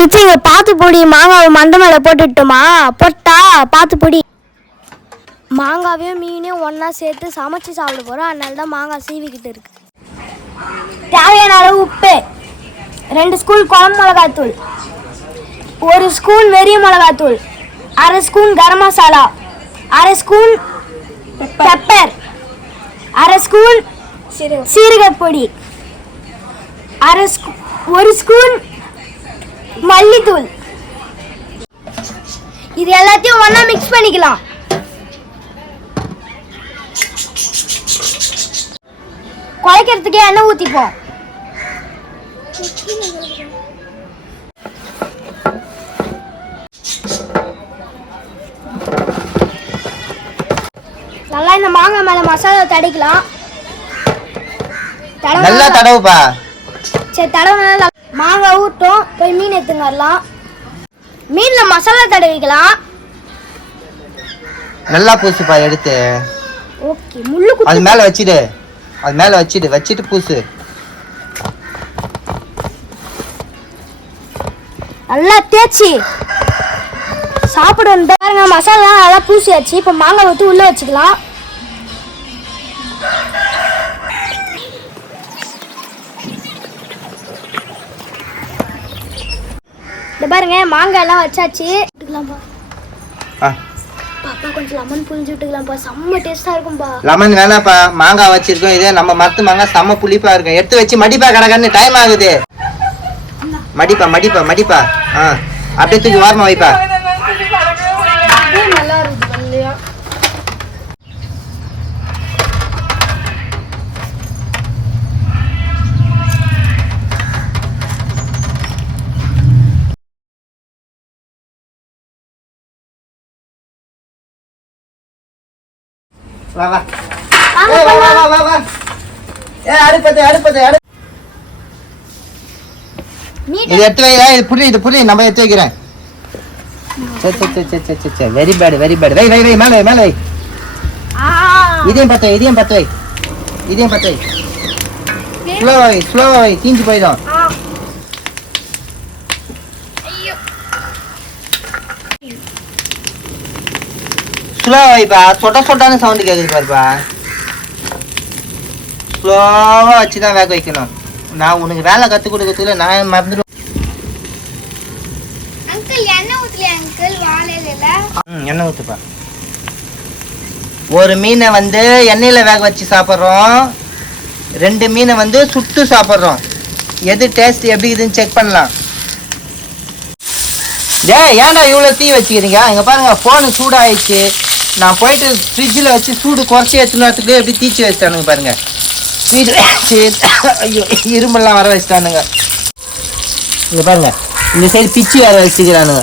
சிச்சி பார்த்து பொடி. மாங்காவை மண்டை மேலே போட்டுட்டோமா? போட்டா பார்த்து பொடி. மாங்காவையும் மீனையும் ஒன்றா சேர்த்து சமைச்சு சாப்பிட போகிறோம் அதனால தான் மாங்காய் சீவிக்கிட்டு இருக்கு. தேவையான அளவு உப்பு. ரெண்டு ஸ்பூன் குழம்பு மிளகாத்தூள். ஒரு ஸ்பூன் வெறிய மிளகாத்தூள். அரை ஸ்பூன் கரம் மசாலா. அரை ஸ்பூன் பெப்பர். அரை ஸ்பூன் சீரகப்பொடி. அரை ஸ்பூ ஒரு ஸ்பூன் மல்லித்தூள். இது எல்லாத்தையும் ஒண்ணா மிக்ஸ் பண்ணிக்கலாம். குழைக்கிறதுக்கு எண்ணெய் ஊத்திப்போம். நல்லா இந்த மாங்காய் மேல மசாலா தடிக்கலாம் நல்லா தடவுப்பா. சரி தடவை மாங்காய் ஊட்டும் போய் மீன் எடுத்துன்னு வரலாம். மீன்ல மசாலா தடவிக்கலாம். நல்லா பூசுப்பா எடுத்து. ஓகே முள்ளு குத்து. அது மேல வச்சிடு. அது மேல வச்சிடு வச்சிட்டு பூசு. நல்லா தேய்ச்சி. சாப்பிட பாருங்க மசாலா நல்லா பூசியாச்சு. இப்போ மாங்காய் ஊற்றி உள்ள வச்சுக்கலாம். இந்த பாருங்க மாங்காய் எல்லாம் வச்சாச்சு. விட்டுக்கலாம்ப்பா பாப்பா கொஞ்சம் லெமன் புளிஞ்சு விட்டுக்கலாம்ப்பா செம்ம டேஸ்டா இருக்கும்பா லெமன் வேணாப்பா மாங்காய் வச்சிருக்கோம். இதே நம்ம மரத்து மாங்காய் செம்ம புளிப்பா இருக்கும். எடுத்து வச்சு மடிப்பா கடகன்னு டைம் ஆகுது. மடிப்பா மடிப்பா மடிப்பா. ஆ. அப்படியே தூக்கி ஓரமா வைப்பா நல்லா இருக்குது வெள்ளையா வா வா. வா வா வா வா. வா ஏ அடுப்பது அடுப்பது அடு இது எடுத்து வை இது புரி இது புரி நம்ம எடுத்து வைக்கிறேன். சரி சரி சரி சரி சரி சரி வெரி பேட் வெரி பேட் வை வை வை மேலே வை மேலே வை. இதையும் பத்து வை இதையும் பத்து வை. இதையும் பத்து வை. ஸ்லோவா வை ஸ்லோவா வை. தீஞ்சு போயிடும். ஆ ஸ்லோவா வைப்பா சொட்ட சொட்டான்னு சவுண்டு கேட்குது பாருப்பா. ஸ்லோவா வச்சு தான் வேக வைக்கணும். நான் உனக்கு வேலை கற்றுக் கொடுக்கறதுல நான் மறந்துடுவேன்? எண்ணெய் ஊற்றுப்பா ஒரு மீனை வந்து எண்ணெயில் வேக வச்சு சாப்பிட்றோம். ரெண்டு மீனை வந்து சுட்டு சாப்பிட்றோம். எது டேஸ்ட் எப்படி இதுன்னு செக் பண்ணலாம். ஏய் ஏன்டா இவ்வளோ தீ வச்சுக்கிறீங்க? இங்கே பாருங்க ஃபோனு சூடாயிடுச்சு. நான் போயிட்டு ஃப்ரிட்ஜில் வச்சு சூடு குறைச்சி எடுத்துனதுக்கு எப்படி தீச்சு வச்சிட்டானுங்க பாருங்க. வீட்டில் ஐயோ இரும்பெல்லாம் வர வச்சிட்டானுங்க. இங்கே பாருங்க இந்த சைடு பிச்சு வர வச்சுக்கிறானுங்க.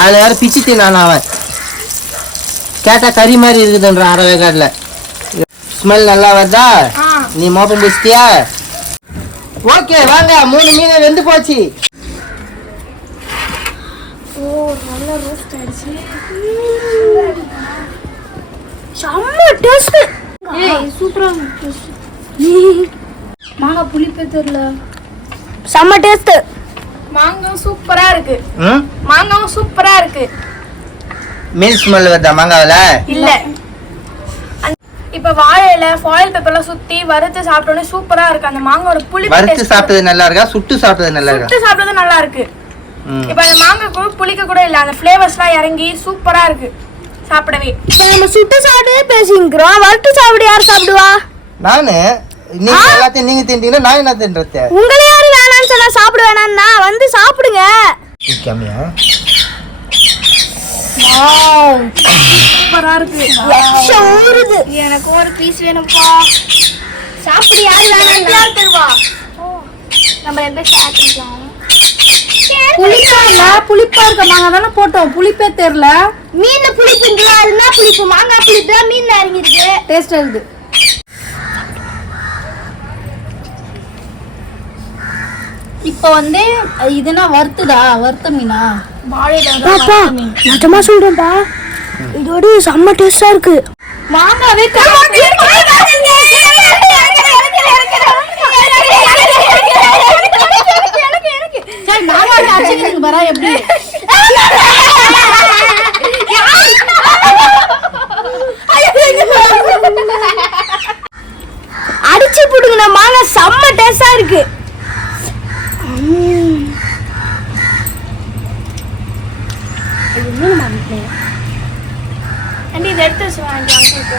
அதில் வேற பிச்சு தின்னான் அவன். கேட்டா கறி மாதிரி இருக்குதுன்ற அரை வேக்காட்டில் ஸ்மெல் நல்லா வருதா? நீ மோப்பம் பிடிச்சிட்டியா? ஓகே வாங்க மூணு மீன் வெந்து போச்சு. ஓ நல்ல ரோஸ்ட் ஆயிடுச்சு. செம்ம டேஸ்ட் ஏய் சூப்பரா மாங்காய் புளிப்பே தெரியல. செம்ம டேஸ்ட் மாங்காய் சூப்பரா இருக்கு. ம் மாங்காவும் சூப்பரா இருக்கு. மீன் ஸ்மெல் வருதா மாங்காவில்? இல்ல. இப்ப வாழை இலை ஃபாயில் பேப்பர்ல சுத்தி வறுத்து சாப்பிட்டோன்னே சூப்பரா இருக்கு. அந்த மாங்காயோட புளிப்பு வறுத்து சாப்பிட்டது நல்லா இருக்கா? சுட்டு சாப்பிட்டது நல்லா இருக்கா? சுட்டு சாப்பிட்டது நல்லா இருக்கு. இப்ப அந்த மாங்காய் கூட புளிக்க கூட இல்ல. அந்த ஃபிளேவர்ஸ்லாம் இறங்கி சூப்பரா இருக்கு. சாப்பிடவே. இப்போ நம்ம சுட்டு சாப்பிட்டு பேசிக்கிறோம். வறுத்து சாப்பிடு யார் சாப்பிடுவா? நானு? நீங்க எல்லாத்தையும் நீங்க தின்றீங்கன்னா நான் என்ன தின்றது உங்களை யாரு வேணாம்னு சொன்னா சாப்பிட வேணாம்னா வந்து சாப்பிடுங்க. கம்மியா? சூப்பரா இருக்கு. ஊறுது. எனக்கு ஒரு பீஸ் வேணும்ப்பா. சாப்பிடு யாரு வேணாம் தருவா? நம்ம பேரும் ஷேர் பண்ணிக்கலாம் புளிப்பா இல்ல புளிப்பா இருக்க மாங்காய் தானே போட்டோம். புளிப்பே தெரியல. மீன்ல புளிப்பு இருக்குல்ல அதுனா புளிப்பு. மாங்காய் புளிப்பு தான் மீன்ல இறங்கிருக்கு டேஸ்ட் இருக்குது இப்போ வந்து இதுனா வறுத்துதா? வறுத்த மீனா? வாழை பாப்பா நிஜமா சொல்றேன்ப்பா இதோட செம்ம டேஸ்டா இருக்கு. மாங்காவே சரி மாங்காய் பாரா எப்படி அடிச்சு புடுங்கின மாங்காய் செம்ம டேஸ்டா இருக்கு ஆண்டி இதை எடுத்து வச்சு வாங்கி அங்கிளுக்கு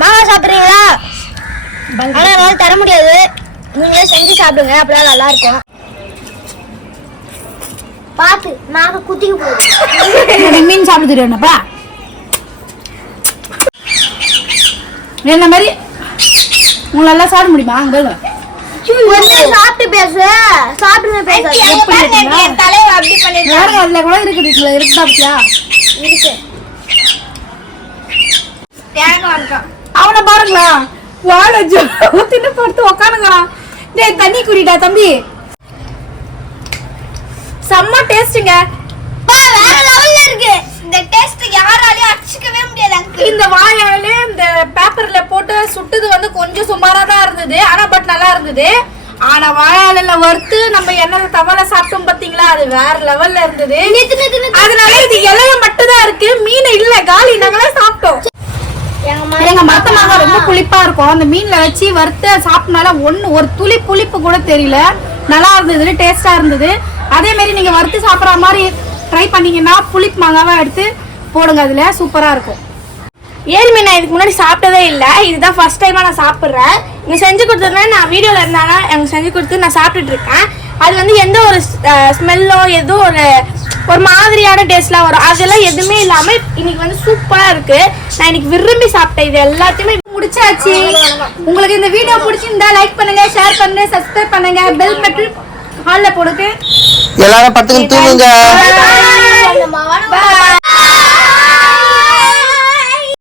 மாங்காய் சாப்பிட்றீங்களா? ஆனா என்னால தர முடியாது. நீங்களே செஞ்சு சாப்பிடுங்க அப்பதான் நல்லா இருக்கும் பார்த்து நாங்க குத்திக்க போகுது. மீன் சாப்பிட தெரியாதுப்பா என்ன மாதிரி? உங்களால சாப்பிட முடியுமா? அங்க சாப்பிட்டு பேசு. சாப்பிட்டு பேசு. அதுல கூட இருக்குது இருக்குதா பத்தியா? இருக்கு. தேங்காய் இருக்கா அவனை பாருங்களா. வாழை படுத்து உக்காந்துக்கிறான். டேய் தண்ணி குடிடா தம்பி. செம்ம டேஸ்ட்டுங்க. வேற லெவல்ல இருக்கு. இந்த டேஸ்ட் யாராலையும் அடிச்சுக்கவே முடியாது இந்த வாயாலே இந்த பேப்பர்ல போட்டு சுட்டது வந்து கொஞ்சம் சுமாரா தான் இருந்தது. ஆனா பட் நல்லா இருந்தது. ஆனா வாழால வறுத்து நம்ம எண்ணெய் தவால சாப்பிட்டோம் பாத்தீங்களா அது வேற லெவல்ல இருந்தது. அதனால இது இலைய மட்டும் தான் இருக்கு. மீன் இல்ல காலி. நாங்களே சாப்பிட்டோம். எங்க மத்த மாங்காய் ரொம்ப புளிப்பா இருக்கும். அந்த மீன்ல வச்சு வறுத்து சாப்பிட்டனால ஒண்ணு ஒரு துளி புளிப்பு கூட தெரியல. நல்லா இருந்தது டேஸ்டா இருந்தது. அதே மாதிரி நீங்க வறுத்து சாப்பிட்ற மாதிரி ட்ரை பண்ணீங்கன்னா புளிப்பு மாங்காவா எடுத்து போடுங்க அதுல. சூப்பரா இருக்கும். ஏழு மீன் நான் இதுக்கு முன்னாடி சாப்பிட்டதே இல்லை. இதுதான் ஃபர்ஸ்ட் டைமாக நான் சாப்பிட்றேன். நீ செஞ்சு கொடுத்ததுனா நான் வீடியோவில் இருந்தானா எனக்கு செஞ்சு கொடுத்து நான் சாப்பிட்டுட்டு இருக்கேன். அது வந்து எந்த ஒரு ஸ்மெல்லோ எதுவும் ஒரு ஒரு மாதிரியான டேஸ்ட்லாம் வரும். அதெல்லாம் எதுவுமே இல்லாமல் இன்னைக்கு வந்து சூப்பராக இருக்கு. நான் இன்னைக்கு விரும்பி சாப்பிட்டேன் இது எல்லாத்தையுமே. முடிச்சாச்சு. உங்களுக்கு இந்த வீடியோ பிடிச்சிருந்தா லைக் பண்ணுங்க ஷேர் பண்ணுங்க சப்ஸ்கிரைப் பண்ணுங்க பெல் பட்டன் ஹாலில் போடுங்க. எல்லாரும் பத்துக்கு தூங்குங்க.